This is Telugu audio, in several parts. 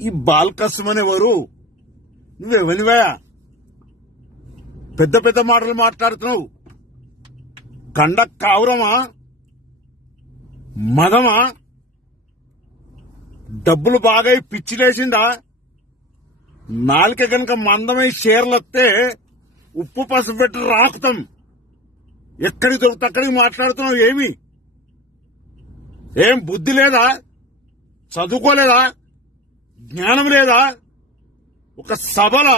ఈ బాల్కస్మన్ ఎవరు? నువ్వెవనివా? పెద్ద పెద్ద మాటలు మాట్లాడుతున్నావు. కండ కావురమా? మదమా? డబ్బులు బాగా పిచ్చిలేసిందా? నాలుక కనుక మందమై షేర్లొస్తే ఉప్పు పసుపు పెట్టి రాకుతాం. ఎక్కడికి దొరికితే అక్కడికి మాట్లాడుతున్నావు. ఏం బుద్ధి లేదా? చదువుకోలేదా? జ్ఞానం లేదా? ఒక సభల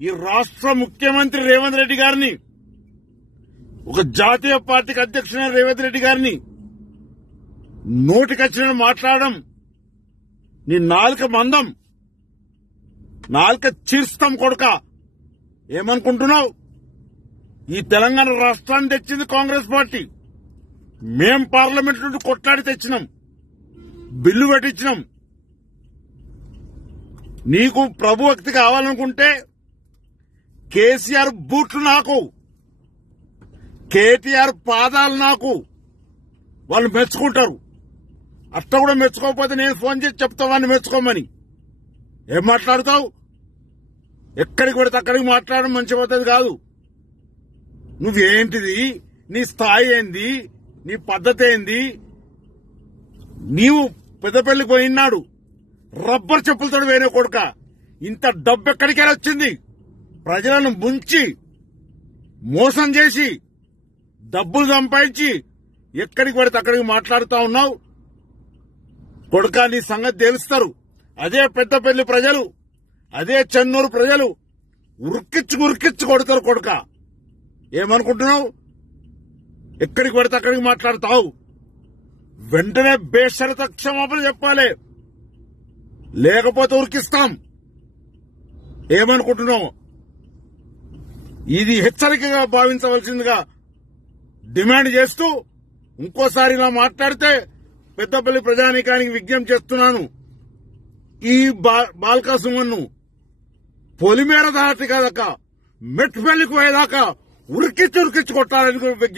ఈ రాష్ట్ర ముఖ్యమంత్రి రేవంత్ రెడ్డి గారిని, ఒక జాతీయ పార్టీకి అధ్యక్షుడైన రేవంత్ రెడ్డి గారిని నోటికొచ్చిన మాట్లాడడం నీ నాలుక మందం, నాలుక చీర్స్తాం కొడుక. ఏమనుకుంటున్నావు? ఈ తెలంగాణ రాష్ట్రాన్ని తెచ్చింది కాంగ్రెస్ పార్టీ. మేం పార్లమెంట్ నుండి కొట్లాడి తెచ్చినాం, బిల్లు పెట్టించినాం. నీకు ప్రభుభక్తి కావాలనుకుంటే కేసీఆర్ బూట్లు నాకు, కేటీఆర్ పాదాలు నాకు. వాళ్ళు మెచ్చుకుంటారు. అట్లా కూడా మెచ్చుకోకపోతే నేను ఫోన్ చేసి చెప్తా వాడిని మెచ్చుకోమని. ఏం మాట్లాడుతావు? ఎక్కడికి పెడితే అక్కడికి మాట్లాడడం మంచి పద్ధతి కాదు. నువ్వేంటిది? నీ స్థాయి ఏంది? నీ పద్ధతి ఏంది? నీవు పెద్దపల్లికి పోయినాడు రబ్బర్ చెప్పులతో వేరే కొడుక. ఇంత డబ్బు ఎక్కడికి వచ్చింది? ప్రజలను ముంచి మోసం చేసి డబ్బులు సంపాదించి ఎక్కడికి పడితే అక్కడికి మాట్లాడుతా ఉన్నావు కొడుక. నీ సంగతి తెలుస్తారు. అదే పెద్దపల్లి ప్రజలు, అదే చెన్నూరు ప్రజలు ఉరికిచ్చి కొడతారు కొడుక. ఏమనుకుంటున్నావు? ఎక్కడికి పడితే అక్కడికి మాట్లాడతావు. వెంటనే బేషరత క్షమాపణ చెప్పాలి, లేకపోతే ఉరికిస్తాం. ఏమనుకుంటున్నావు? ఇది హెచ్చరికగా భావించవలసిందిగా డిమాండ్ చేస్తూ ఇంకోసారి ఇలా మాట్లాడితే పెద్దపల్లి ప్రజానీకానికి విజ్ఞప్తి చేస్తున్నాను. ఈ బాల్కసుమన్ను పొలిమేర దాటి కదక మెట్టుపల్లికి పోయేదాకా ఉరికిచ్చి కొట్టాలని విజ్ఞప్తి